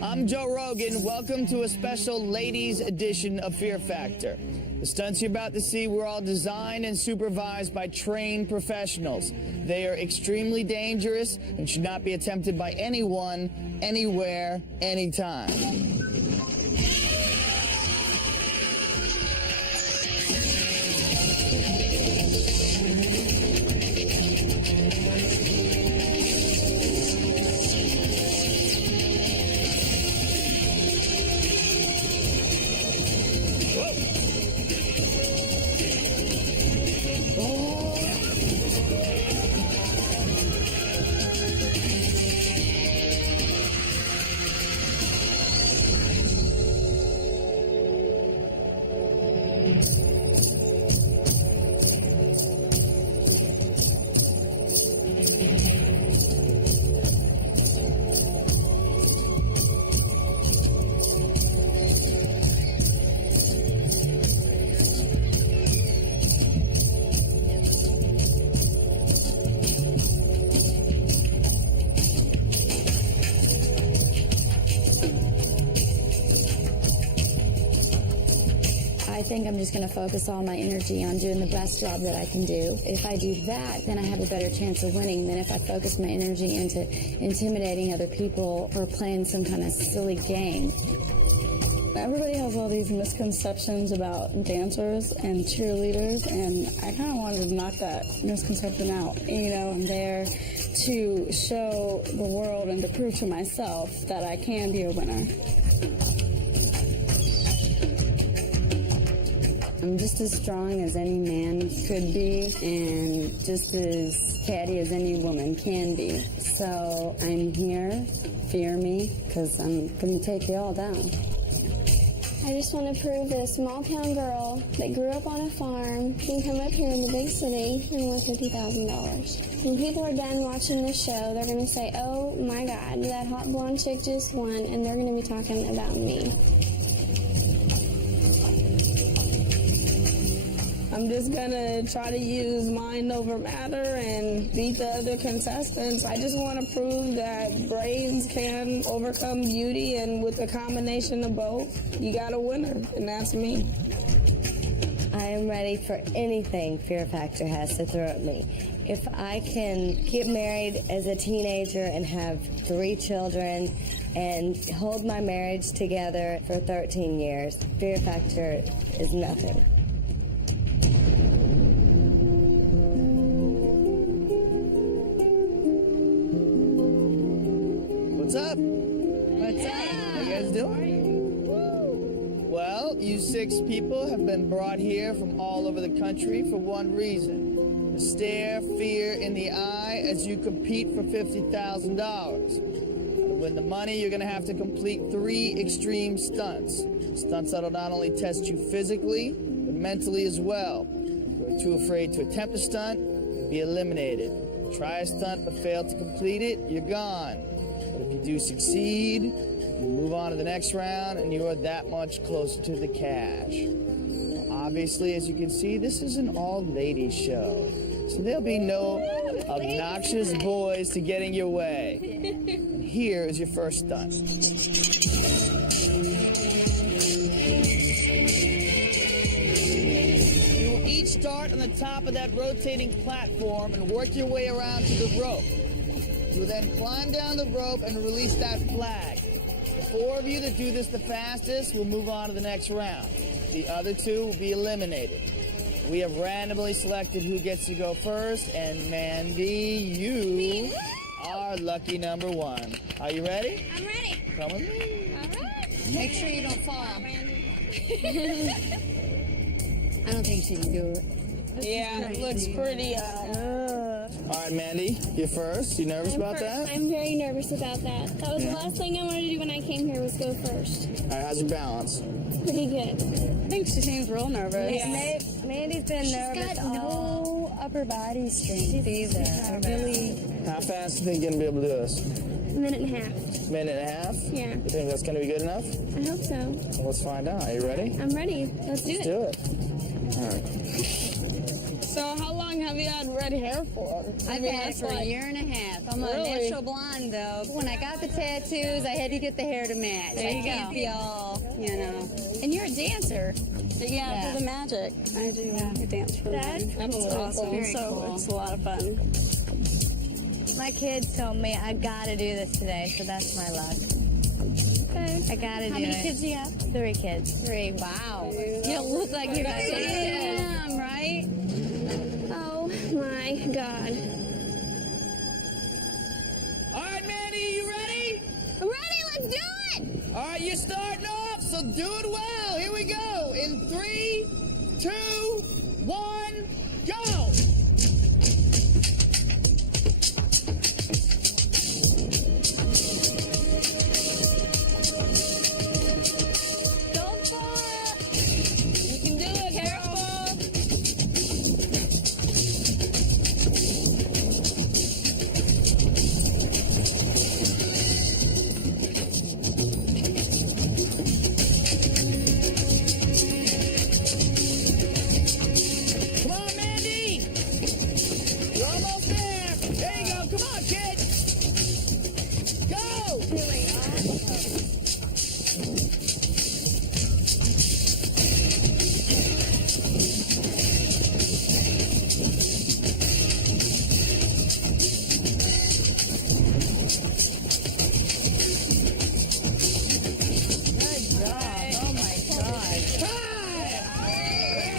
I'm Joe Rogan. Welcome to a special ladies edition of Fear Factor. The stunts you're about to see were all designed and supervised by trained professionals. They are extremely dangerous and should not be attempted by anyone, anywhere, anytime. I think I'm just going to focus all my energy on doing the best job that I can do. If I do that, then I have a better chance of winning than if I focus my energy into intimidating other people or playing some kind of silly game. Everybody has all these misconceptions about dancers and cheerleaders, and I kind of wanted to knock that misconception out. You know, I'm there to show the world and to prove to myself that I can be a winner. I'm just as strong as any man could be and just as catty as any woman can be. So I'm here, fear me, because I'm going to take you all down. I just want to prove that a small town girl that grew up on a farm can come up here in the big city and win $50,000. When people are done watching this show, they're going to say, oh my God, that hot blonde chick just won, and they're going to be talking about me. I'm just gonna try to use mind over matter and beat the other contestants. I just want to prove that brains can overcome beauty, and with a combination of both, you got a winner, and that's me. I am ready for anything Fear Factor has to throw at me. If I can get married as a teenager and have 3 children and hold my marriage together for 13 years, Fear Factor is nothing. What's up? What's up? How you guys doing? Well, you 6 people have been brought here from all over the country for one reason: to stare fear in the eye as you compete for $50,000. To win the money, you're going to have to complete 3 extreme stunts. Stunts that'll not only test you physically, but mentally as well. If you're too afraid to attempt a stunt, you'll be eliminated. Try a stunt but fail to complete it, you're gone. But if you do succeed, you move on to the next round and you are that much closer to the cash. Now, obviously, as you can see, this is an all-ladies show. So there'll be no obnoxious boys to get in your way. And here is your first stunt. You will each start on the top of that rotating platform and work your way around to the rope. You will then climb down the rope and release that flag. The 4 of you that do this the fastest will move on to the next round. The other 2 will be eliminated. We have randomly selected who gets to go first, and Mandy, you are lucky number 1. Are you ready? I'm ready. Come with me. All right. Make sure you don't fall. I don't think she can do it. Yeah, it looks pretty. All right, Mandy, you're first. You nervous about that? I'm very nervous about that. That was the last thing I wanted to do when I came here was go first. All right, how's your balance? Pretty good. I think she seems real nervous. Yeah. Mandy's been nervous. got no upper body strength either. How fast do you think you're going to be able to do this? A minute and a half. Minute and a half? Yeah. You think that's going to be good enough? I hope so. Well, let's find out. Are you ready? I'm ready. Let's do Let's it. do it. All right. So how long have you had red hair for? I've had it for a year and a half. I'm a natural blonde fun, though. When I got the tattoos, I had to get the hair to match. There you I can't go. be all, you know. And you're a dancer. Yeah, for the magic. I do a dance for That's That's cool. awesome. Very So cool. it's a lot of fun. My kids told me I gotta do this today, so that's my luck. Okay. I gotta do How many it. kids do you have? 3 kids. 3. Wow. You don't look like you got kids. Damn, Right? Oh my God. All right, Mandy, you ready? I'm ready, let's do it! All right, you're starting off, so do it well. Here we go. In 3, 2, 1, go. Go for it. You can do it. Careful. Come on, Mandy. You're almost there. There you go. Come on, kid. Go. Good job. Oh my God. Good.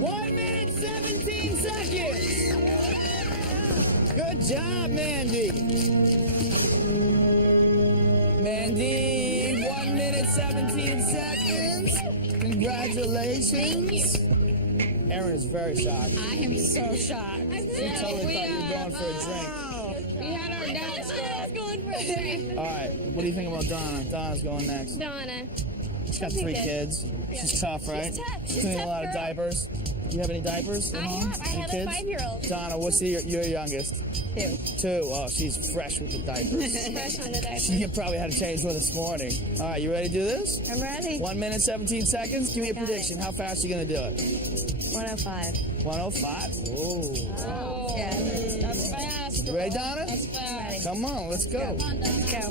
1 minute, 17 seconds. Good job, Mandy. Mandy, 1 minute, 17 seconds. Congratulations. Erin is very shocked. I am so shocked. She totally thought you were going for a drink. We had our dance Going for a drink. All right, what do you think about Donna? Donna's going next. Donna. She's got 3 kids. She's tough, right? She's tough. She's Cleaning a tough lot of girl. diapers. Do you have any diapers at I home? have. I Any have kids? a 5-year-old. Donna, what's your youngest? 2. 2. Oh, she's fresh with the diapers. Fresh on the diaper. She probably had to change one this morning. All right, you ready to do this? I'm ready. 1 minute, 17 seconds. Give me a Got it. prediction. How fast are you going to do it? 105. 105? Whoa. Oh, Yeah. that's fast. You ready, Donna? That's fast. Come on, let's go. Let's go.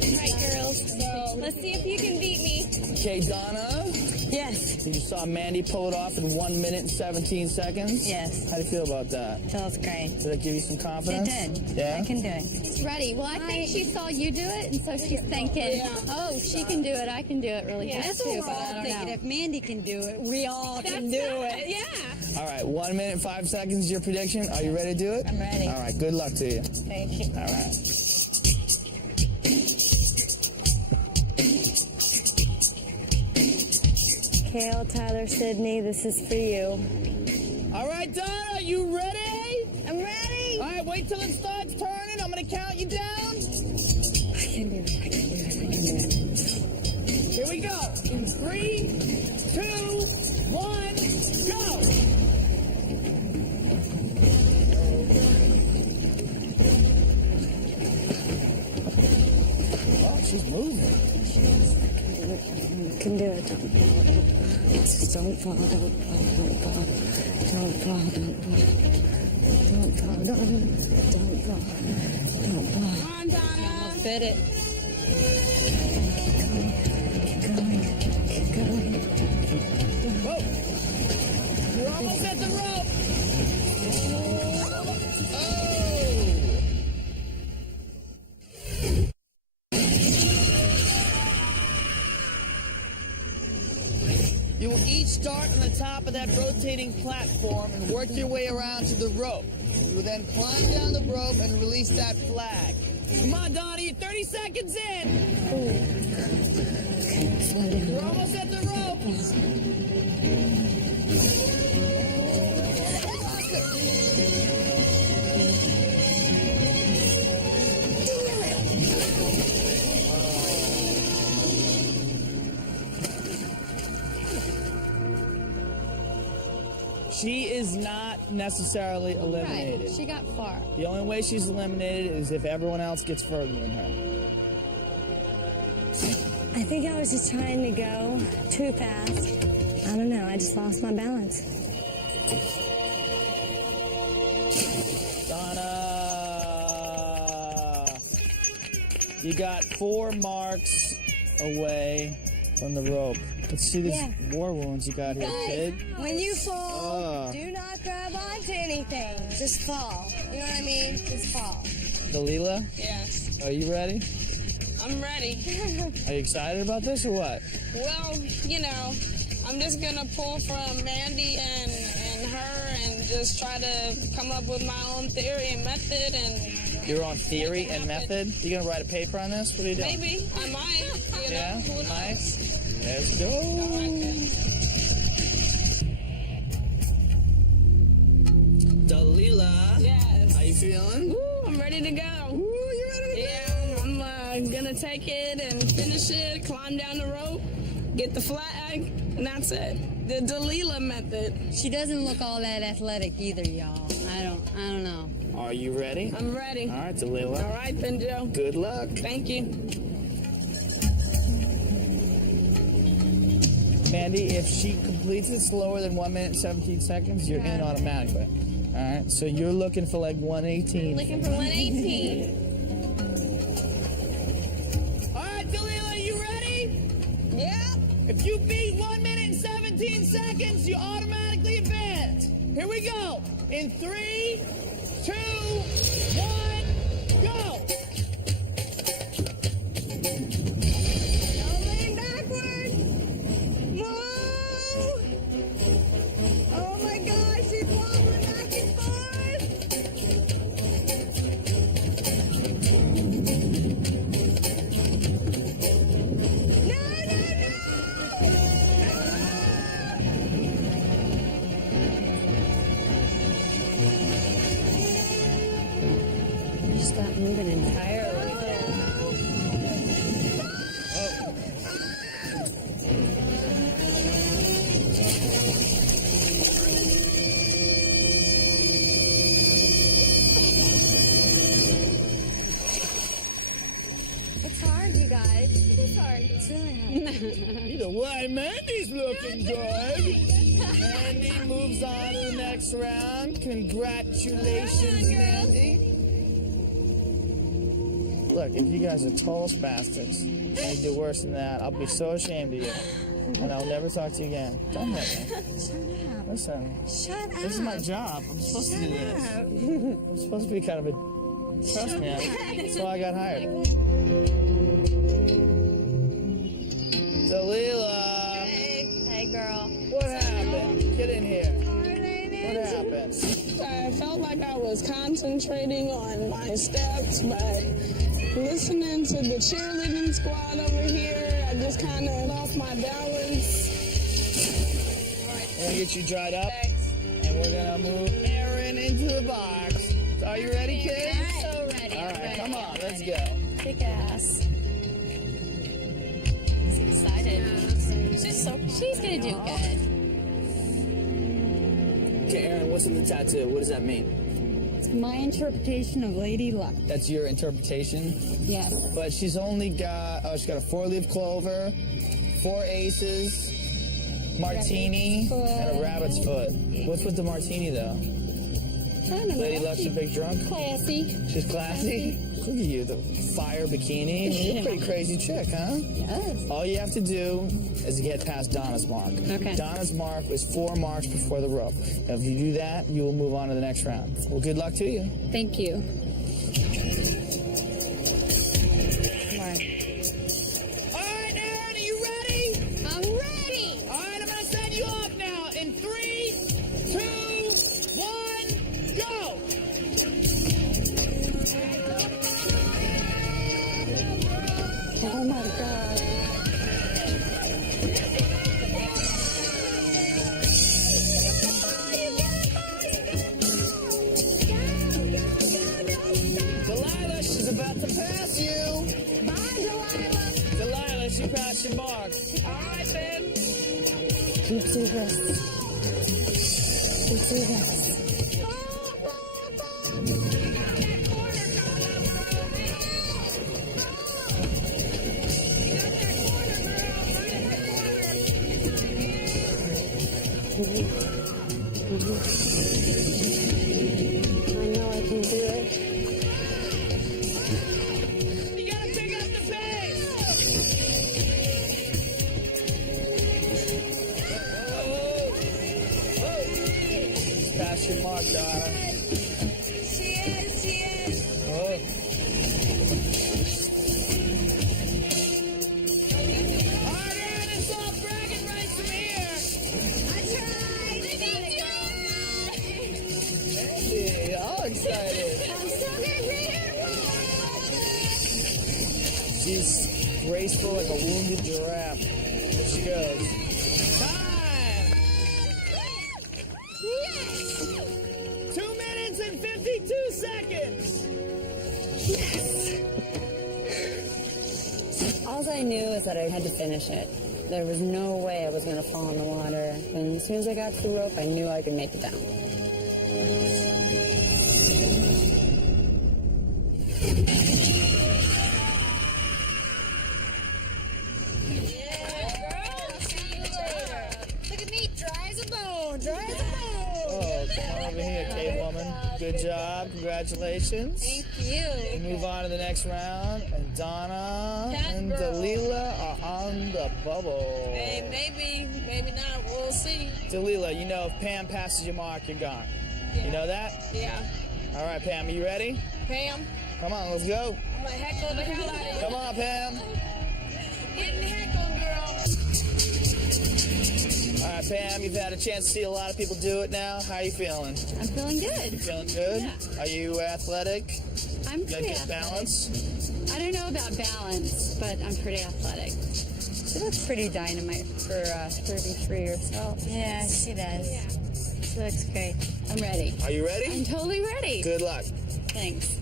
All right, girls. So, Let's see if you can beat me. Okay, Donna. Yes. You just saw Mandy pull it off in 1 minute and 17 seconds. Yes. How do you feel about that? Feels great. Did that give you some It confidence? did. Yeah? I can do it. ready. Well, I think she saw you do it, and so she's thinking, oh, she can do it. I can do it really Yeah, fast that's what too, we're but all I don't Thinking know. if Mandy can do it, we all can do it. Yeah. All right, 1 minute, 5 seconds is your prediction. Are you ready to do it? I'm ready. All right, good luck to you. Thank you. All right. Kale, Tyler, Sydney, this is for you. All right, Donna, you ready? I'm ready. All right, wait till it starts turning. I'm going to count you down. I can do it. I can do it. I can do it. Here we go. In 3, 2, 1, go. Oh, she's moving. Can do it. Just don't fall, don't fall, don't fall, don't fall, don't fall, don't fall, don't fall, don't fall. Come on, Donna. Fit it. Keep going. Whoa. You're almost at the rope. Oh. You will each start on the top of that rotating platform and work your way around to the rope. You will then climb down the rope and release that flag. Come on, Donnie, you're 30 seconds in. Slow down. You're almost at the rope. She is not necessarily eliminated. Right. She got far. The only way she's eliminated is if everyone else gets further than her. I think I was just trying to go too fast. I don't know. I just lost my balance. You got 4 marks away from the rope. Let's see these war wounds you got here, kid. When you fall, do not grab onto anything. Just fall. You know what I mean? Just fall. Delilah, Yes, are you ready? I'm ready. Are you excited about this or what? Well, you know, I'm just gonna pull from Mandy and her and just try to come up with my own theory and method and Your own theory and method? You gonna write a paper on this? What are you doing? maybe I might, you know, Yeah, who knows? nice. Let's go. Delilah, Yes. how you feeling? Woo, I'm ready to go. Ooh, you ready to Yeah, I'm gonna take it and finish it, climb down the rope, get the flag, and that's it. The Delilah method. She doesn't look all that athletic either, y'all. I don't know. go? Are you ready? I'm ready. All right, Delilah. All right then, Joe. Good luck. Thank you. Mandy, if she completes it slower than 1 minute and 17 seconds, you're in automatically. All right, so you're looking for like 118. Looking for 118. All right, Delilah, you ready? Yeah. If you beat 1 minute and 17 seconds, you automatically advance. Here we go. In 3, 2, 1, go. Don't lean backward. Move. Oh my gosh, she's wobbling back and forth. No, no, no. You stopped moving entirely. It's hard, you guys. It's hard. It's really hard. Either way, Mandy's looking good. Mandy moves on to the next round. Congratulations, Mandy. Look, if you guys are total spastics and you do worse than that, I'll be so ashamed of you. And I'll never talk to you again. Don't hit me. Listen, Shut up. this is my job. I'm supposed to do this. I'm supposed to be kind of a... Trust me, that's why I got hired. Delilah, Hey, girl. what happened? Get in here. What happened? I felt like I was concentrating on my steps, but listening to the cheerleading squad over here, I just kind of lost my balance. We're gonna get you dried up, and we're gonna move Aaron into the box. Are you ready, kids? I'm so ready. All right, come on, let's go. Kick ass. She's excited. She's gonna do good. Okay, Aaron, what's in the tattoo? What does that mean? It's my interpretation of Lady Luck. That's your interpretation? Yes. But she's only got, she's got a 4-leaf clover, 4 aces, martini, and a rabbit's foot. What's with the martini, though? I don't know. Lady Luck's a big drunk? Classy. She's classy? Look at you, the fire bikini. You're a pretty crazy chick, huh? Yes. All you have to do is get past Donna's mark. Okay. Donna's mark is 4 marks before the rope. Now, if you do that, you will move on to the next round. Well, good luck to you. Thank you. All right, Aaron, are you ready? I'm ready. All right, I'm going to send you off now. In 3, 2, 1, go! Oh my God. Delilah, she's about to pass you. Bye, Delilah. Delilah, she passed your mark. All right, then. Keep to this. Keep to this. I know I can do it. You gotta pick She's graceful like a wounded giraffe. There she goes. Time! 2 minutes and 52 seconds! All I knew is that I had to finish it. There was no way I was going to fall in the water. And as soon as I got to the rope, I knew I could make it down. Look at me, dry as a bone, dry as a bone. Oh, come on over here, cave woman. Good job. Congratulations. Thank you. We move on to the next round. And Donna and Dalila are on the bubble. Hey, maybe not. We'll see. Dalila, you know if Pam passes your mark, you're gone. You know that? Yeah. All right, Pam, are you ready? Pam, Come on, let's go. I'm gonna heckle the hell out of you. Come on, Pam. Getting heckled, girl. All right, Pam, you've had a chance to see a lot of people do it now. How are you feeling? I'm feeling good. Feeling good? Yeah. Are you athletic? I'm You got pretty good athletic. balance? I don't know about balance, but I'm pretty athletic. She looks pretty dynamite for 33 or so. Yeah, she does. She looks great. I'm ready. Are you ready? I'm totally ready. Good luck. Thanks.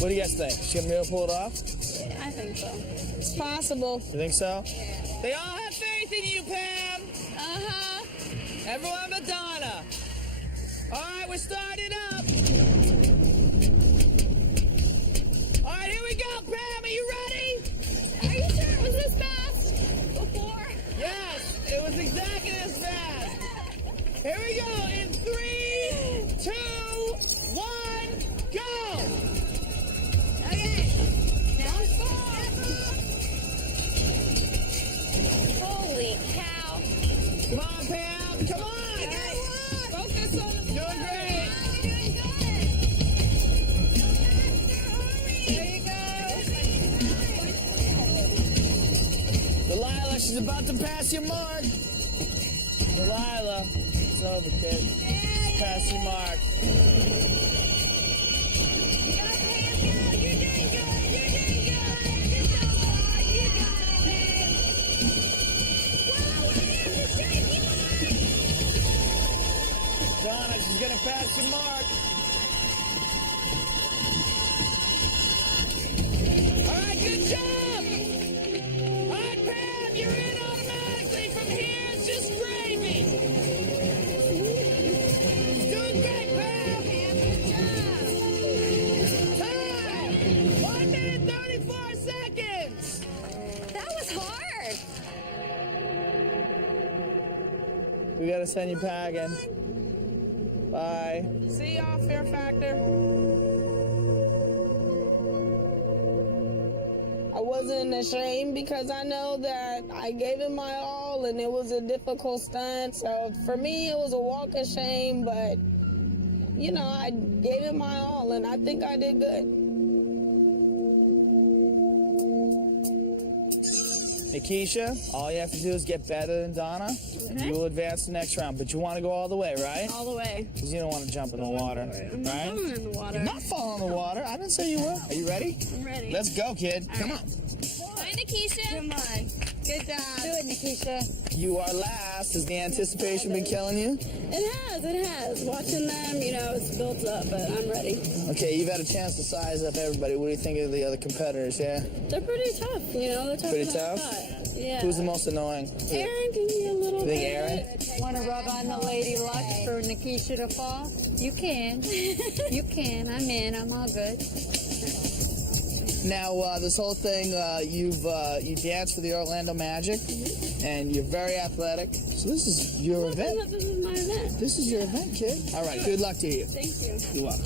What do you guys think? She gonna be able to pull it off? I think so. It's possible. You think so? They all have faith in you, Pam. Uh-huh. Everyone but Donna. All right, we're starting up. All right, here we go, Pam. Are you ready? Are you sure it was this fast before? Yes, it was exactly this fast. Here we go. In 3, 2, 1, go. Okay. Now holy cow. Come on, Pam. Come on. Focus on the Doing great. There you go. Delilah, she's about to pass your mark. Delilah, it's over, kid. Pass your mark. Donna, she's gonna pass your mark. All right, good job. All right, Pam, you're in automatically. From here, it's just gravy. Doing great, Pam. Time. 1 minute, 34 seconds. That was hard. We gotta send you packing. Bye. See y'all, Fear Factor. I wasn't ashamed because I know that I gave it my all and it was a difficult stunt. So for me, it was a walk of shame, but you know, I gave it my all and I think I did good. Nikisha, all you have to do is get better than Donna. You will advance the next round, but you want to go all the way, right? All the way. Because you don't want to jump in the water, right? I'm in the water. Not fall in the water. I didn't say you were. Are you ready? I'm ready. Let's go, kid. Come on. Hi, Nikisha. Come on. Good job. Do it, Nikisha. You are last. Has the anticipation been killing you? It has. Watching them, you know, it's built up, but I'm ready. Okay, you've had a chance to size up everybody. What do you think of the other competitors, yeah? They're pretty tough, you know, they're tougher Pretty than I tough? thought. Yeah. Who's the most annoying? Aaron can be a little You think bit. Aaron? Want to rub on the lady luck for Nikisha to fall? You can. You can. I'm in. I'm all good. Now, this whole thing, you danced for the Orlando Magic, and you're very athletic. So this is your event. This is my event. This is your event, kid. All right, good luck to you. Thank you. You're welcome.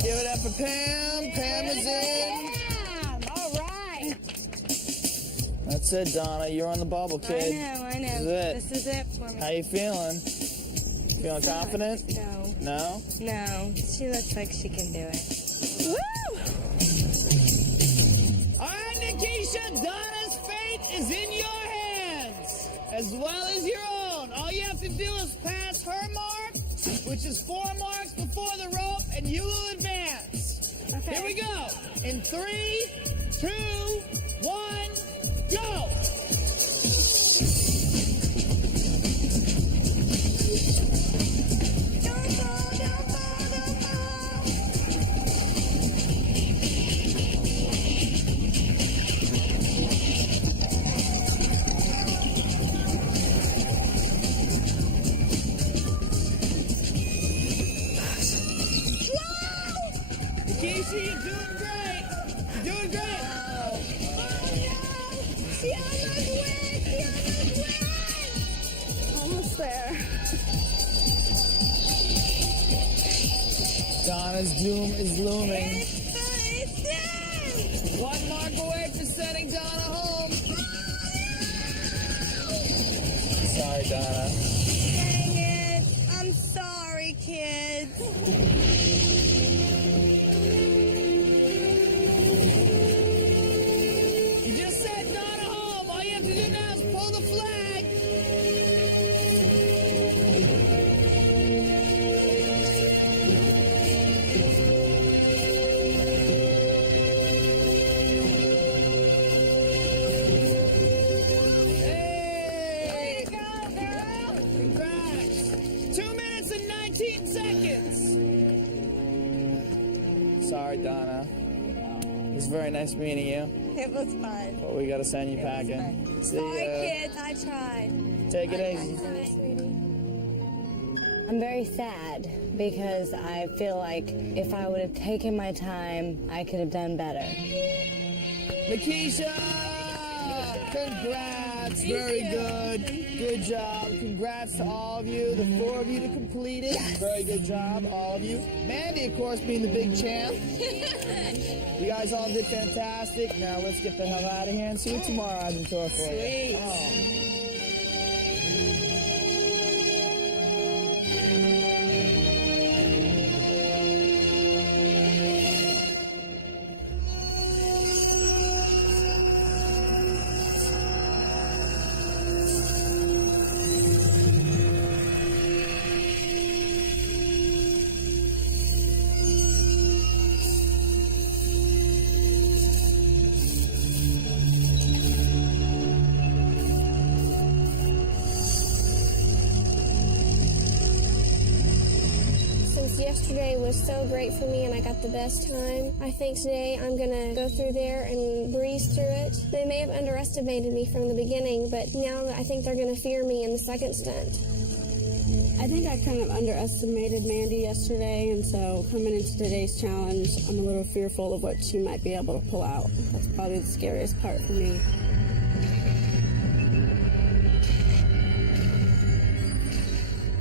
Give it up for Pam. Pam is in. All right. That's it, Donna. You're on the bubble, kid. I know. This is it. This is it for me. How you feeling? Feeling confident? No, No? no. She looks like she can do it. All right, Nikisha, Donna's fate is in your hands, as well as your own. All you have to do is pass her mark, which is 4 marks before and you will advance. Okay. Here we go. In 3, 2, 1, go. Keisha, you're doing great. You're doing great. She almost went! Almost there. Donna's doom is looming. It's done! 1 mark away for sending Donna home. Sorry, Donna. Dang it. I'm sorry, kids. You just sent Donna home. All you have to do now is pull the flag. Hey! Congrats! 2 minutes and 19 seconds. Sorry, Donna. It was very nice meeting you. It was fun. But we gotta send you packing. See Sorry, ya. kids. I tried. Take it easy. I'm very sad because I feel like if I would have taken my time, I could have done better. Lakeisha! Congrats! Very good. Good job. Congrats to all of you. The 4 of you that completed. Very good job, all of you. Mandy, of course, being the big champ. You guys all did fantastic. Now let's get the hell out of here and see what tomorrow has in store for you. Sweet. Oh. Since yesterday was so great for me and I got the best time, I think today I'm going to go through there and breeze through it. They may have underestimated me from the beginning, but now I think they're going to fear me in the second stunt. I think I kind of underestimated Mandy yesterday, and so coming into today's challenge, I'm a little fearful of what she might be able to pull out. That's probably the scariest part for me.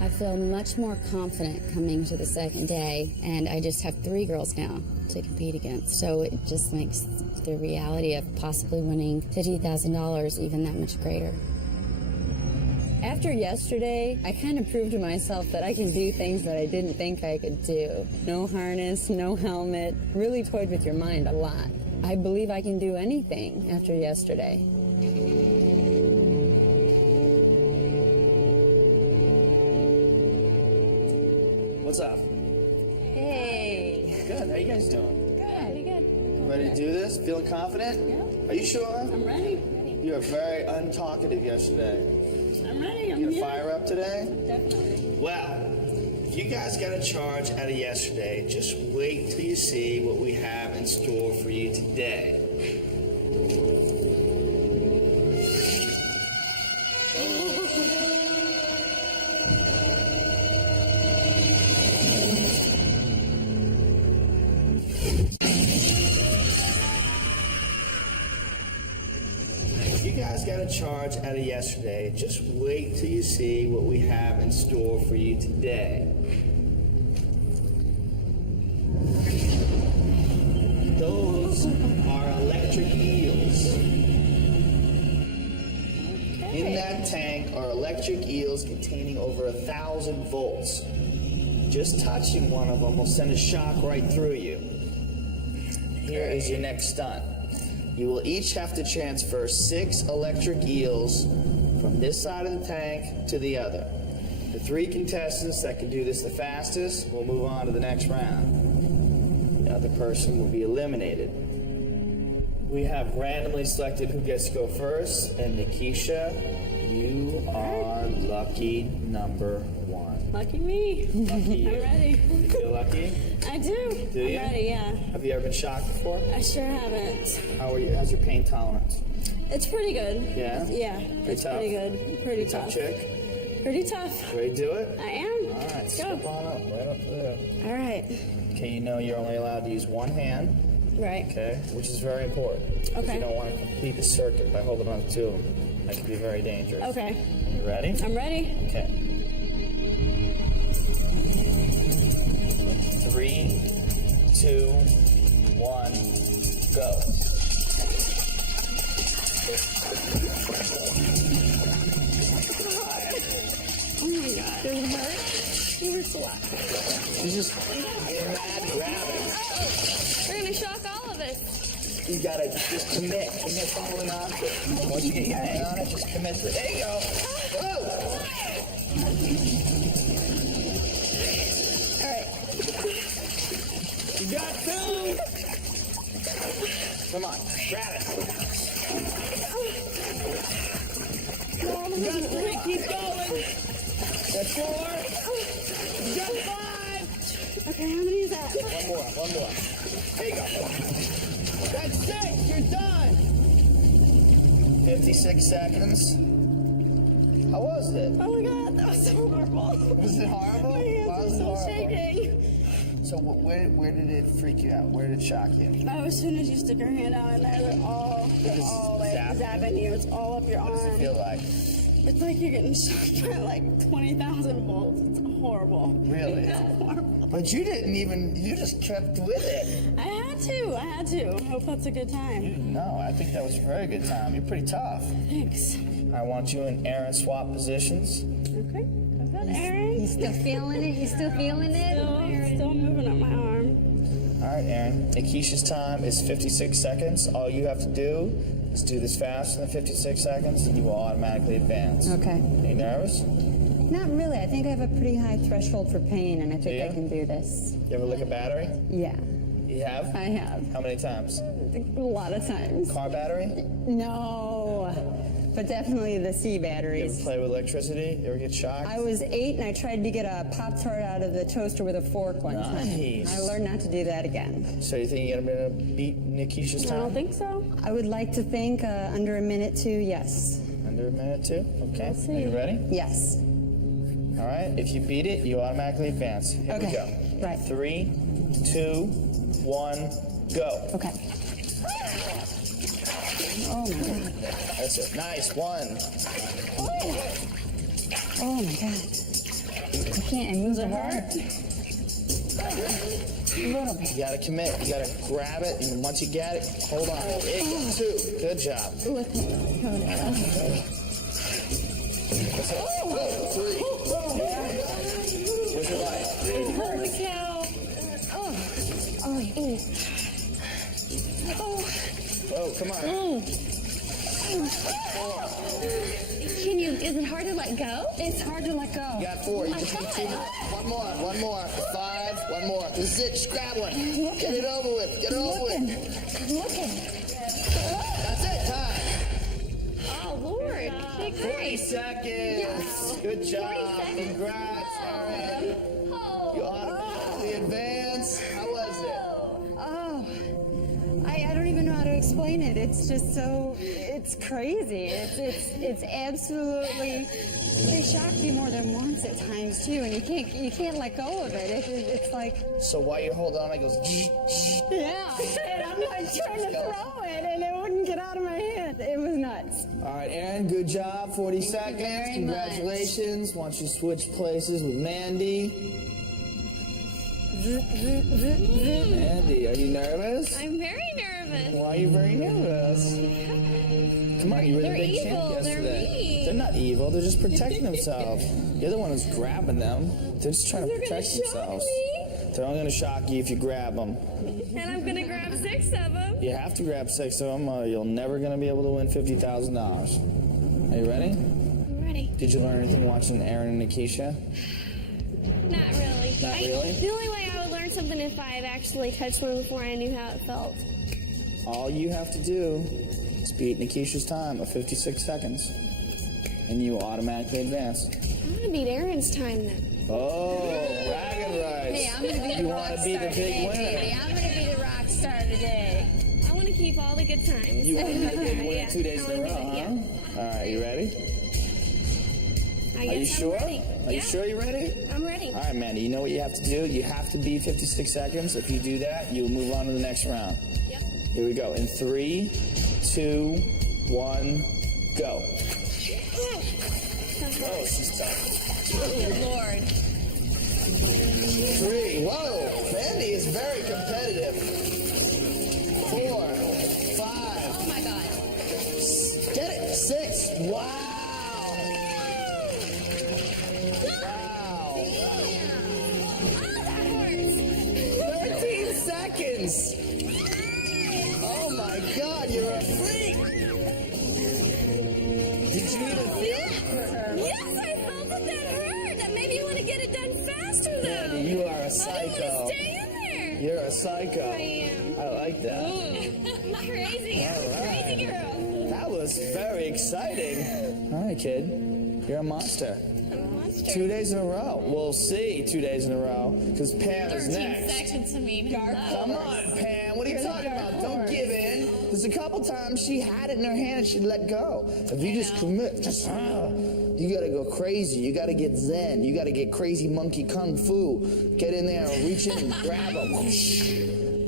I feel much more confident coming to the second day, and I just have 3 girls now to compete against. So it just makes the reality of possibly winning $50,000 even that much greater. After yesterday, I kind of proved to myself that I can do things that I didn't think I could do. No harness, no helmet, really toyed with your mind a lot. I believe I can do anything after yesterday. What's up? Hey. Good. How you guys doing? Pretty good. Ready to do this? Feeling confident? Yeah, Are you sure? I'm ready. You were very untalkative yesterday. I'm ready. I'm You gonna here. fire up today? Definitely. Well, you guys got a charge out of yesterday. Just wait till you see what we have in store for you today. You guys got a charge out of yesterday. Just wait till you see what we have in store for you today. Those are electric eels. In that tank are electric eels containing over 1,000 volts. Just touching one of them will send a shock right through you. Here is your next stunt. You will each have to transfer 6 electric eels from this side of the tank to the other. The 3 contestants that can do this the fastest will move on to the next round. the other person will be eliminated. We have randomly selected who gets to go first, and Nikisha, you are lucky number 1. Lucky me. Lucky you. I'm ready. You feel lucky? I do. Do you? I'm ready, yeah. Have you ever been shocked before? I sure haven't. How are you? How's your pain tolerance? It's pretty good. Yeah? Yeah, it's tough? pretty good. Pretty Tough tough. chick? Pretty tough. Ready to do it? I am. All right, Let's step go. on up, right up there. All right. Okay, you know you're only allowed to use one hand, Right. okay, which is very important. Because Okay. you don't want to complete the circuit by holding on to two of them. That can be very dangerous. Okay. You ready? I'm ready. Okay. 3, 2, 1, go. Oh my God. Does it hurt? It hurts a lot. You just mad grabbing. They're gonna shock all of us. You gotta just commit. Commit to holding on to it. Once you get your hand on it, just commit to it. There you go. Whoa. All right. You got 2. Come on, grab it. You got 3, keep going. Got 4. You got 5. Okay, how many is that? One more. There you go. That's 6, you're done. 56 seconds. How was it? Oh my God, that was so horrible. Was it horrible? My hands Why are was it so horrible? shaking. So where did it freak you out? Where did it shock you? Oh, as soon as you stick your hand out in there, they're all like zapping you. It's all up your What does it arm. feel like? It's like you're getting shocked by like 20,000 volts. It's horrible. Really? It's horrible. But you didn't even, you just kept with it. I had to. I hope that's a good time. No, I think that was a very good time. You're pretty tough. Thanks. I want you and Aaron swap positions. Okay. Go ahead, Aaron. He's still feeling it? He's still feeling it? Still moving up my arm. All right, Aaron. Nikisha's time is 56 seconds. All you have to do is do this faster than 56 seconds, and you will automatically advance. Okay. Are you nervous? Not really. I think I have a pretty high threshold for pain, and I think I you? can do this. You ever lick a battery? Yeah, You have? I have. How many times? A lot of times. Car battery? No, but definitely the C You ever batteries. play with electricity? You ever get shocked? I was 8 and I tried to get a Pop-Tart out of the toaster with a fork one time. Nice. I learned not to do that again. So you think you're gonna beat Nikisha's I time? don't think so. I would like to think under a minute too, yes. Under a minute, 2? Okay. see. Are you ready? Yes. All right. If you beat it, you automatically advance. Here we Okay. go. Right. 3, 2, 1, go. Okay. Oh my God. That's it. Nice. 1. Oh my God. I can't. I move it hard. A little bit. You gotta commit. You gotta grab it, and once you get it, hold on. There you go. 2. Good job. Look at me. That's it. Whoa, 3. What's your life? Holy cow. Oh, come on. 4. Can you? Is it hard to let go? It's hard to let go. You got 4. You just need 2 more. One more. 5. One more. This is it. Just grab one. Get it over with. Get it over with. I'm looking. That's it. Time. Oh Lord! 40 seconds. Good job. Congrats, Aaron. You automatically advance. How was it? Oh, I don't even know how to explain it. It's just so, it's crazy. It's absolutely, they shock you more than once at times too, and you can't let go of it. It's like, So while you're holding on, it goes. yeah. And I'm like trying to throw it, and it wouldn't get out of my hand. It was nuts. All right, Aaron, good job. 40 seconds. very Congratulations. Why don't you switch places with Mandy? Mandy, are you nervous? I'm very nervous. Why are you very nervous? Come on, you were the They're big evil, champ they're yesterday. mean. They're not evil. They're just protecting themselves. You're the one who's grabbing them. They're just trying to protect themselves. They're only going to shock you if you grab them. And I'm gonna grab 6 of them. You have to grab 6 of them, or you're never going to be able to win $50,000. Are you ready? I'm ready. Did you learn anything watching Aaron and Nikisha? Not really. Not really? The only way I would learn something if I've actually touched one before I knew how it felt. All you have to do is beat Nikisha's time of 56 seconds, and you will automatically advance. I'm gonna beat Aaron's time then. Oh, bragging rights. Hey, I'm gonna be the You rock want to be star the big today, winner. baby. I'm gonna be the rock star today. I want to keep all the good times. You want to be the big winner Yeah. 2 days in a row, huh? Yeah. All right, you ready? I Are you guess I'm sure? ready. Are you Yeah. sure you're ready? I'm ready. All right, Mandy, you know what you have to do? You have to beat 56 seconds. If you do that, you'll move on to the next round. Yep. Here we go. In 3, 2, 1, go. Oh, she's tough. Good Lord. 3. Whoa, Mandy is very competitive. 4, 5. Oh my God. Get it. 6. Wow. Wow. Oh, that hurts. 13 seconds. Oh my God, you're a freak. Did you even feel it? Yes, I felt that hurt. That made me want to get it done faster, though. Mandy, you are a I didn't psycho. want to stay in there. You're a psycho. I am. I like that. I'm crazy. All right. Crazy girl. That was very exciting. All right, kid. You're a monster. I'm a monster. 2 days in a row. We'll see 2 days in a row because Pam is 13 next. seconds to me. Come on, Pam. What are you talking about? Don't give in. There's a couple times she had it in her hand and she let go. If you just commit, you gotta go crazy. You gotta get zen. You gotta get crazy monkey kung fu. Get in there and reach in and grab them.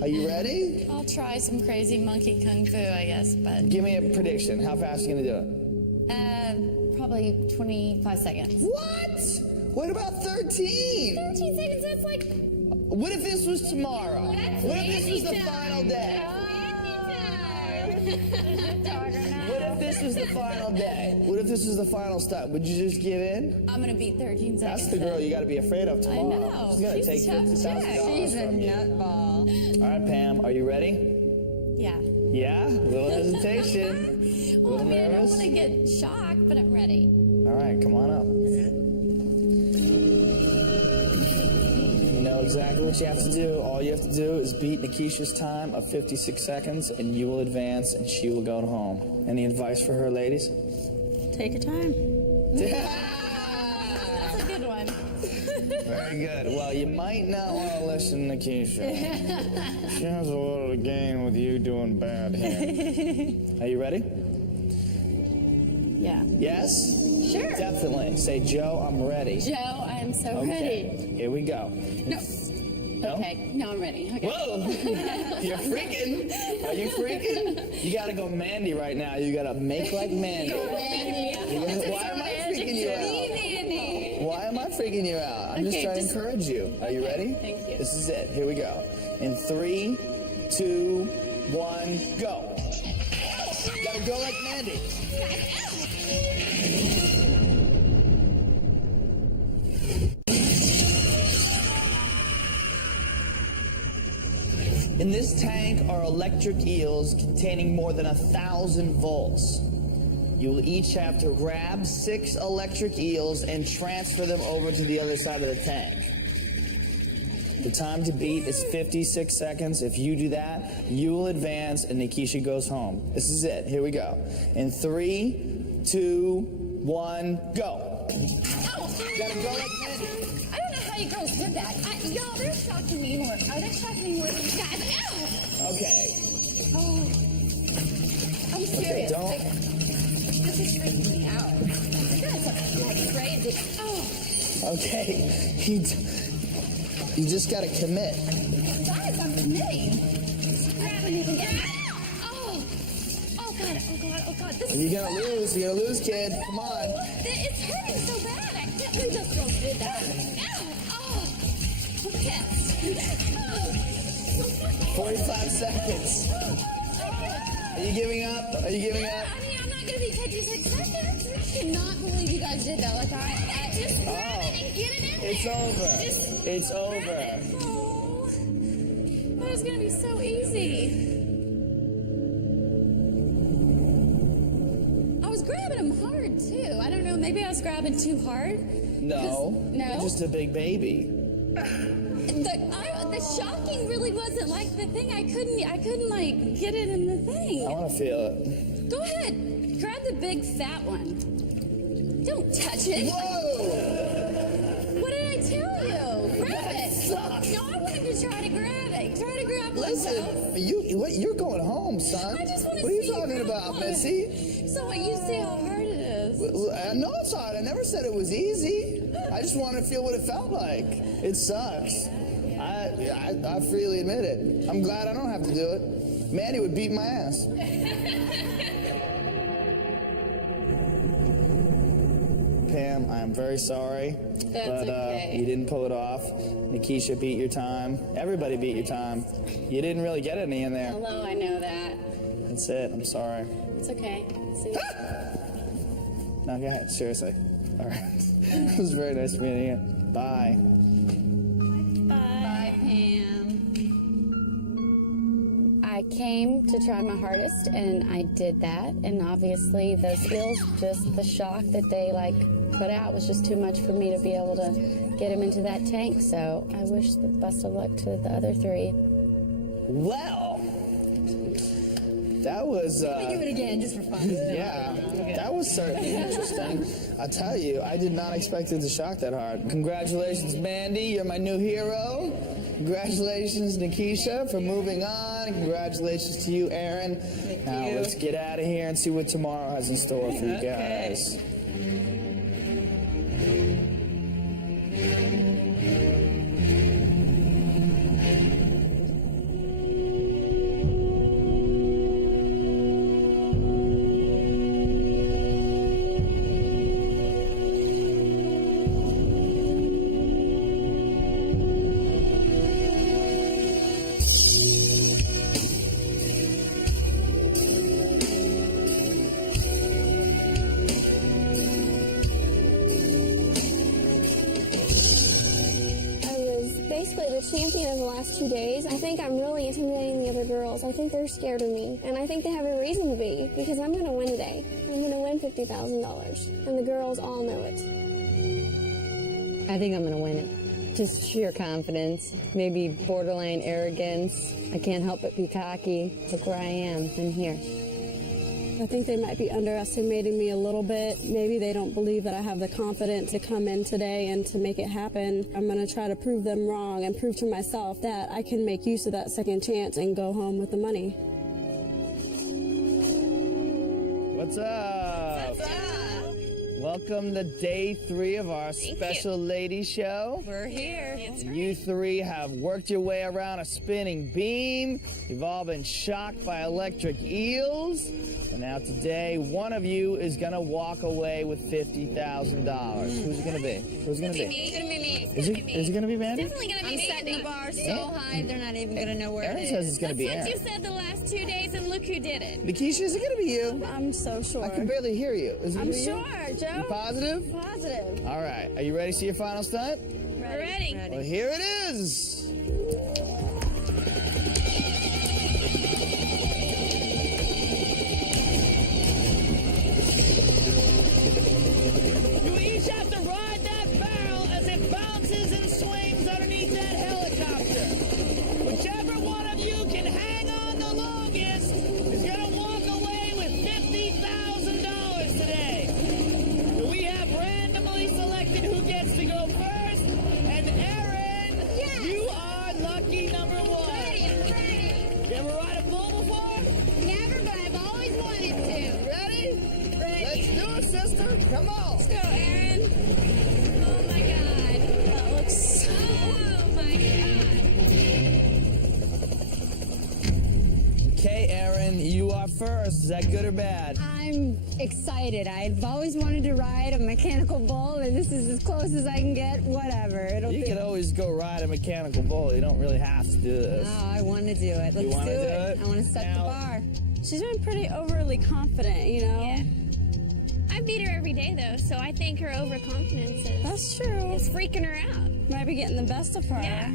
Are you ready? I'll try some crazy monkey kung fu, I guess, but Give me a prediction. How fast are you gonna do it? probably 25 seconds. What? What about 13? 13 seconds, that's like... What if this was tomorrow? That's What if this was the Andy time. final day? What if this was the final day? What if this was the final stop? Would you just give in? I'm gonna beat 13 seconds. That's the girl you got to be afraid of tomorrow. know. She's gonna She's take a tough $50,000 chick. She's a from you. nutball. All right, Pam, are you ready? Yeah. Yeah, a little hesitation. Well, I Little mean, I don't nervous? want to get shocked, but I'm ready. All right, come on up. You know exactly what you have to do. All you have to do is beat Nikisha's time of 56 seconds, and you will advance, and she will go home. Any advice for her, ladies? Take your time. That's a good one. Very good. Well, you might not want to listen to Nikisha. She has a little to gain with you doing bad here. Are you ready? Yeah. Yes? Sure. Definitely. Say, Joe, I'm ready. Joe, I'm so Okay. ready. Here we go. No. No? Okay, now I'm ready. Okay. Whoa! You're freaking. Are you freaking? You gotta go Mandy right now. You gotta make like Mandy. Why am I freaking you out? Why am I freaking you out? I'm just Okay, trying to just- encourage you. Are you ready? Thank you. This is it. Here we go. In 3, 2, 1, go. Gotta go like Mandy. In this tank are electric eels containing more than 1,000 volts. You will each have to grab 6 electric eels and transfer them over to the other side of the tank. The time to beat is 56 seconds. If you do that, you will advance and Nikisha goes home. This is it. Here we go. In 3, 2, 1, go. Gotta go like Mandy. I don't know how you girls did that. Y'all, they're shocking me more. Are they shocking me more than you guys? Ow! Okay. Oh. I'm serious. Okay, don't. Like, this is freaking me out. You guys are like crazy. Oh. Okay. You just gotta commit. Guys, I'm committing. Grabbing even get. Oh. Oh, God. Oh, God. Oh, God. This You're gonna lose. You're gonna lose, kid. Come on. It's hurting so bad. I can't believe those girls did that. Ow. Oh. I'm pissed. 45 seconds. Are you giving up? Are you giving up? I mean, I'm not going to be 56 seconds. I cannot believe you guys did that. Like, I just grab it and get it in It's there. over. Just It's grab over. it. Oh, that was going to be so easy. I was grabbing them hard, too. I don't know. Maybe I was grabbing too hard. No. No? You're just a big baby. The shocking really wasn't like the thing. I couldn't like get it in the thing. I want to feel it. Go ahead, grab the big fat one. Don't touch it. Whoa! What did I tell you? Grab it. Sucks. No, I wanted to try to grab it. Try to grab Listen, myself. you're going home, son. I just want to What are you see talking grab about, one. Missy? So what, you see how hard it is? I know it's hard. I never said it was easy. I just want to feel what it felt like. It sucks. I freely admit it. I'm glad I don't have to do it. Mandy would beat my ass. Pam, I am very sorry. That's but okay. You didn't pull it off. Nikisha beat your time. Everybody beat your time. You didn't really get any in there. Hello, I know that. That's it. I'm sorry. It's okay. See? No, go ahead. Seriously. All right. It was very nice meeting you. Bye. Bye, Pam. I came to try my hardest, and I did that. And obviously, those Eels, just the shock that they put out was just too much for me to be able to get him into that tank. So I wish the best of luck to the other three. Well, that was. Let me do it again, just for fun. Yeah, that was certainly interesting. I tell you, I did not expect it to shock that hard. Congratulations, Mandy. You're my new hero. Congratulations, Nikisha, for moving on. Congratulations to you, Aaron. Now let's get out of here and see what tomorrow has in store for you guys. Basically the champion of the last 2 days. I think I'm really intimidating the other girls. I think they're scared of me. And I think they have a reason to be, because I'm going to win today. I'm going to win $50,000. And the girls all know it. I think I'm going to win it. Just sheer confidence, maybe borderline arrogance. I can't help but be cocky. Look where I am. I'm here. I think they might be underestimating me a little bit. Maybe they don't believe that I have the confidence to come in today and to make it happen. I'm going to try to prove them wrong and prove to myself that I can make use of that second chance and go home with the money. What's up? Welcome to day 3 of our special lady show. We're here. You three have worked your way around a spinning beam. You've all been shocked by electric eels. And now today, one of you is going to walk away with $50,000. Who's it going to be? Who's it going to be? It's gonna be me. Is it going to be Mandy? Definitely gonna be me. I'm setting the bar so high they're not even gonna know where Aaron it is. says it's going to be That's Aaron. what you said the last 2 days, and look who did it. Nikisha, is it going to be you? I'm so sure. I can barely hear you. Is it I'm gonna be sure, you? Joe. You positive? Positive. All right. Are you ready to see your final stunt? We're ready. Well, here it is. You each have to ride that barrel as it bounces and swings underneath that helicopter. Whichever one of you can hang on the longest is going to walk away with $50,000 today. We have randomly selected who gets to go first, and Aaron, you are lucky number 1. Ready. You ever ride a bull before? Never, but I've always wanted to. Ready? Let's do it, sister. Come on. Let's go, Aaron. Oh my God. That looks. Oh my God. Okay, Aaron, you are first. Is that good or bad? I'm excited. I've always wanted to ride a mechanical bull, and this is as close as I can get. Whatever. It'll You be. can always go ride a mechanical bull. You don't really have to do this. Oh, I want to do it. Let's wanna do do it. it? I want to set Now- the bar. She's been pretty overly confident, you know? Yeah. I beat her every day though, so I think her overconfidence is That's true. freaking her out. Might be getting the best of her. Yeah.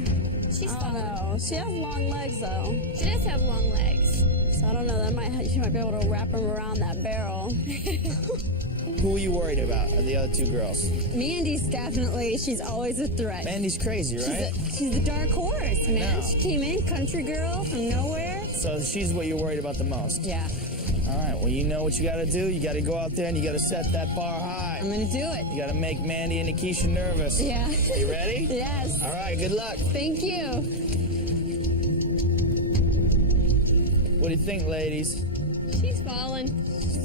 She's I don't fun. know. She has long legs, though. She does have long legs. So I don't know. She might be able to wrap them around that barrel. Who are you worried about of the other two girls? Mandy's definitely, she's always a threat. Mandy's crazy, right? She's the dark horse, man. No. She came in, country girl from nowhere. So she's what you're worried about the most. Yeah, All right, well, you know what you got to do. You got to go out there and you got to set that bar high. I'm gonna do it. You got to make Mandy and Nikisha nervous. Yeah. You ready? Yes. All right, good luck. Thank you. What do you think, ladies? She's falling.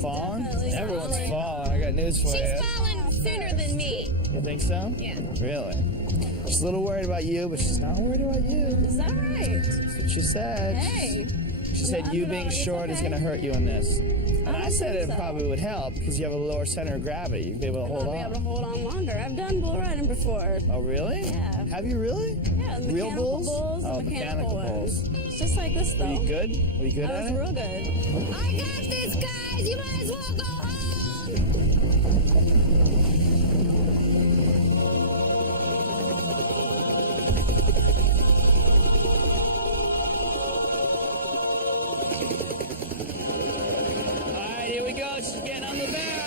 Falling? Definitely Everyone's falling. falling. I got news for you. She's falling sooner than me. You think so? Yeah. Really? She's a little worried about you, but she's not worried about you. Is that right? That's what she said. Hey. She said you being short is going to hurt you in this. And I said it probably would help because you have a lower center of gravity. You'd be able to hold I'll be able to on. hold on longer. I've done bull riding before. Oh, really? Yeah. Have you really? Yeah, Real mechanical bulls? Oh, mechanical bulls. ones. It's just like this, though. Are you good? Were you good I at was it? real good. I got this, guys. You might as well go home. All right, here we go. She's getting on the barrel.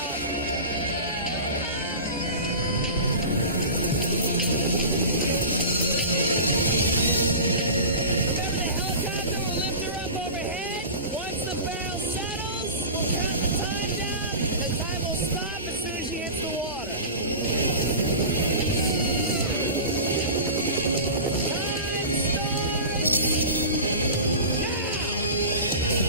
Remember the helicopter will lift her up overhead? Once the barrel settles, we'll count the time down. The time will stop as soon as she hits the water. Time starts now!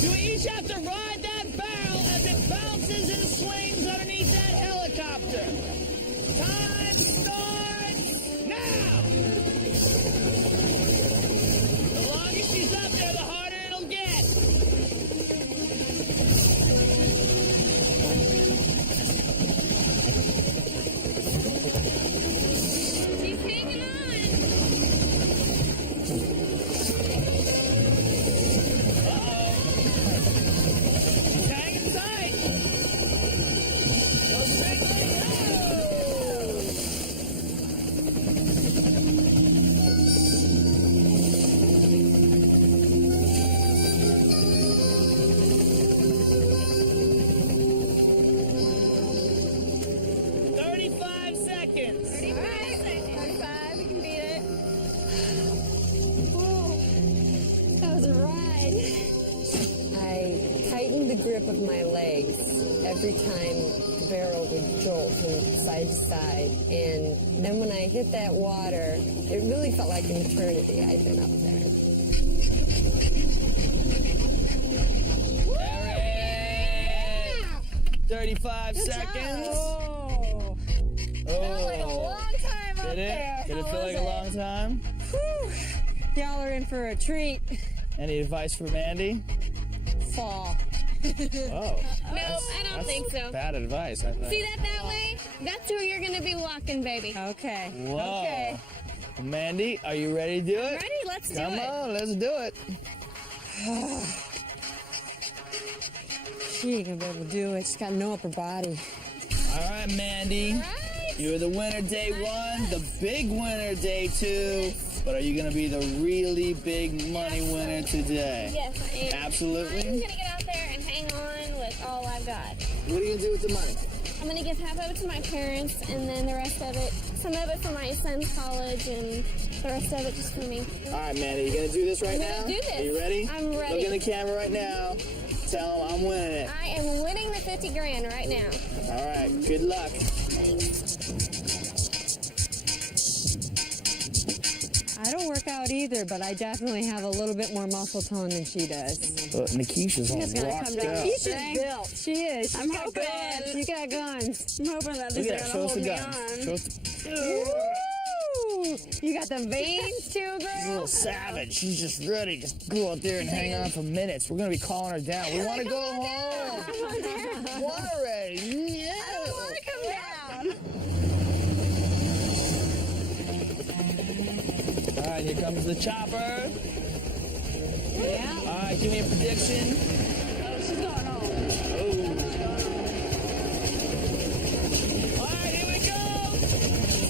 You each have to ride that barrel as it bounces and swings underneath that helicopter. Time starts now! The longer she's up there, the harder it'll get. She's hanging on. She's hanging tight. Go straight, go! "35 seconds. 35 seconds. 35, you can beat it. That was a ride. I tightened the grip of my legs every time the barrel would jolt from side to side. And then when I hit that water, it really felt like an eternity I'd been up there. 35 seconds. Oh. Oh. Like a long time up Did it? there. Did it How feel was like a long time? Whew. Y'all are in for a treat. Any advice for Mandy? Fall. Oh. No, I don't think so. Bad advice, I think. See that way? That's who you're gonna be walking, baby. Okay. Whoa. Okay. Mandy, are you ready to do it? Ready? Let's do Come it. on, let's do it. She ain't gonna be able to do it. She's got no upper body. All right, Mandy. You're the winner day one, the big winner day two. But are you going to be the really big money winner today? Yes, I am. Absolutely. I'm gonna get out there and hang on with all I've got. What are you going to do with the money? I'm gonna give half of it to my parents, and then the rest of it, some of it for my son's college, and the rest of it just for me. All right, Mandy, you going to do this right I'm now? gonna do this. Are you ready? I'm ready. Look in the camera right now. Tell them I'm winning it. I am winning the 50 grand right now. All right, good luck. I don't work out either, but I definitely have a little bit more muscle tone than she does. Nikisha's all gonna rocked come down. out. She's built. She is. I'm She's got hoping. guns. She got guns. I'm hoping that Look they're at that. gonna Show us hold the me guns. on. Show us the... Woo! You got the veins too, She's a girl. little savage. She's just ready to go out there and hang on for minutes. We're going to be calling her down. We want to go home. Water ready. Yeah. Come down. All right, here comes the chopper. Yeah. All right, give me a prediction. Oh, she's going home. All right, here we go.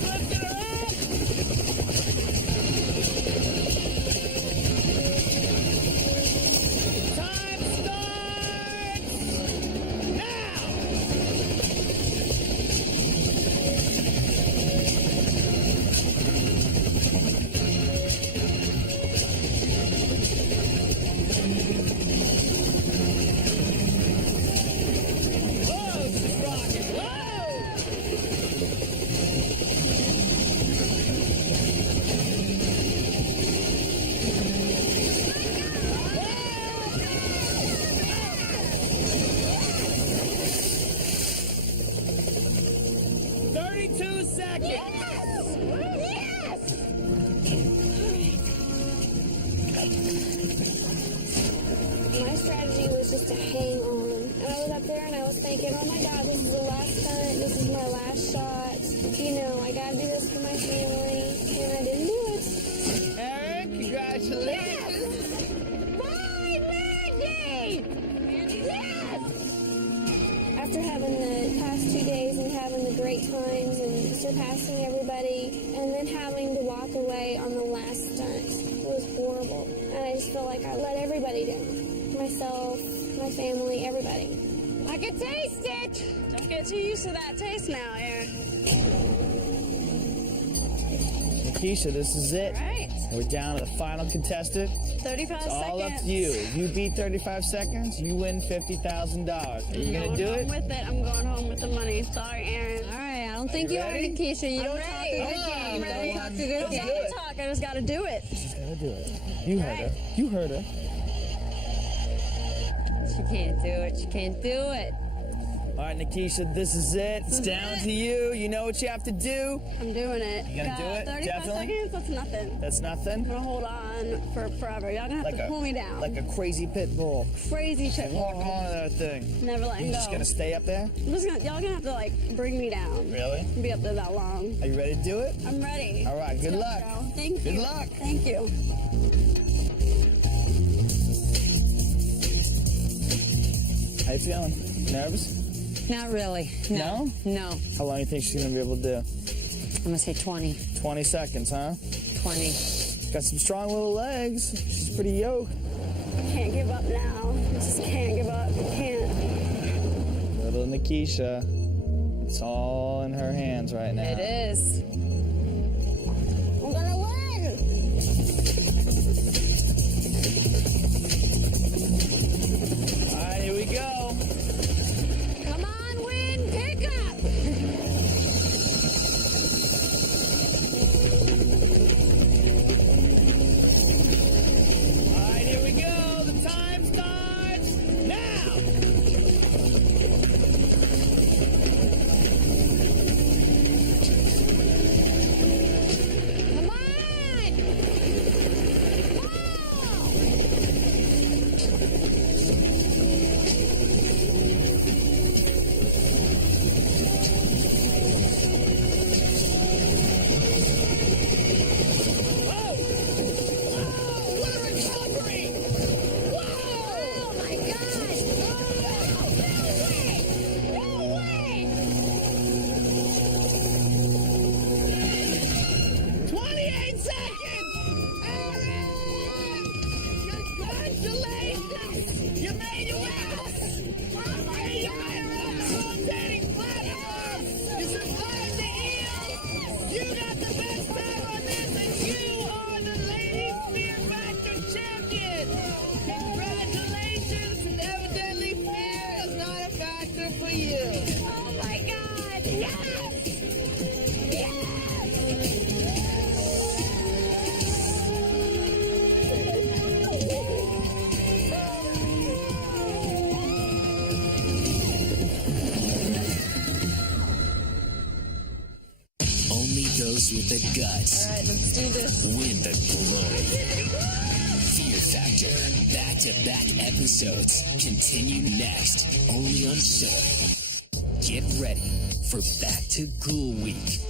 Lifting her up. Time starts now. Whoa, she's rocking. Whoa. Whoa. 32 seconds. My strategy was just to hang on. And I was up there and I was thinking, oh my God, this is the last stunt. This is my last shot. You know, I got to do this for my family. And I didn't do it. Eric, congratulations. After having the past 2 days and having the great times and surpassing everybody and then having to walk away on the last stunt, it was horrible. And I just felt like I let everybody down. Myself, my family, everybody. I can taste it. Don't get too used to that taste now, Aaron. Keisha, this is it. All right. We're down to the final contestant. 35 It's seconds. all up to you. You beat 35 seconds, you win $50,000. Are you going to do I'm it? with it. I'm going home with the money. Sorry, Aaron. All right. I don't think you ready? heard it, Keisha. You I'm don't ready. talk a good Come on, game. come Don't on. talk a good Let's game. do it. I just got to do it. She's got to do it. You heard her. You heard her. She can't do it. She can't do it. All right, Nikisha, this is it. It's down to you. You know what you have to do. I'm doing it. You gonna do it? 35 Definitely? seconds? That's nothing. That's I'm nothing. going to hold on for forever. Y'all going to have to pull me down. Like a crazy pit bull. Crazy shit. Walk on to that thing. Never letting You go. just gonna stay up there? I'm just gonna, y'all gonna have to like bring me down. Really? Be up there that long. Are you ready to do it? I'm ready. All right, good Let's luck. go. Thank you. Good luck. Thank you. How you feeling? Nervous? Not really. No? No. How long do you think she's gonna be able to do? I'm going to say 20. 20 seconds, huh? 20. Got some strong little legs. She's pretty yoked. Can't give up now. Just can't give up. Can't. Little Nikisha. It's all in her hands right now. It is. I'm gonna win! All right, here we go. Come on, win. Pick up. All right, here we go. The time starts now. Come on. Whoa! Whoa! What a recovery! Whoa! Oh, my gosh. Oh, no. No way. 28 seconds! Aaron! Congratulations! You made it well! Hey, you made it well! Rotating platform! You survived the Eels! You got the best time on this, and you are the Ladies Fear Factor champion! Congratulations! And evidently fear is not a factor for you! Oh, my God. Yes. Yes. Only those with the guts All right, let's do this. win the glory. Fear Factor back-to-back episodes continue next only on Schiller. Get ready for Back to Ghoul Week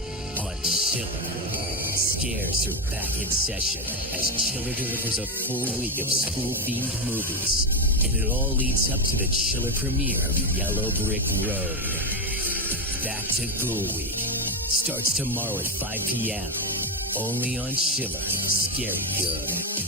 on Schiller. Scares are back in session as Chiller delivers a full week of school-themed movies. And it all leads up to the Chiller premiere of Yellow Brick Road. Back to Ghoul Week starts tomorrow at 5 p.m. Only on Chiller. Scary good.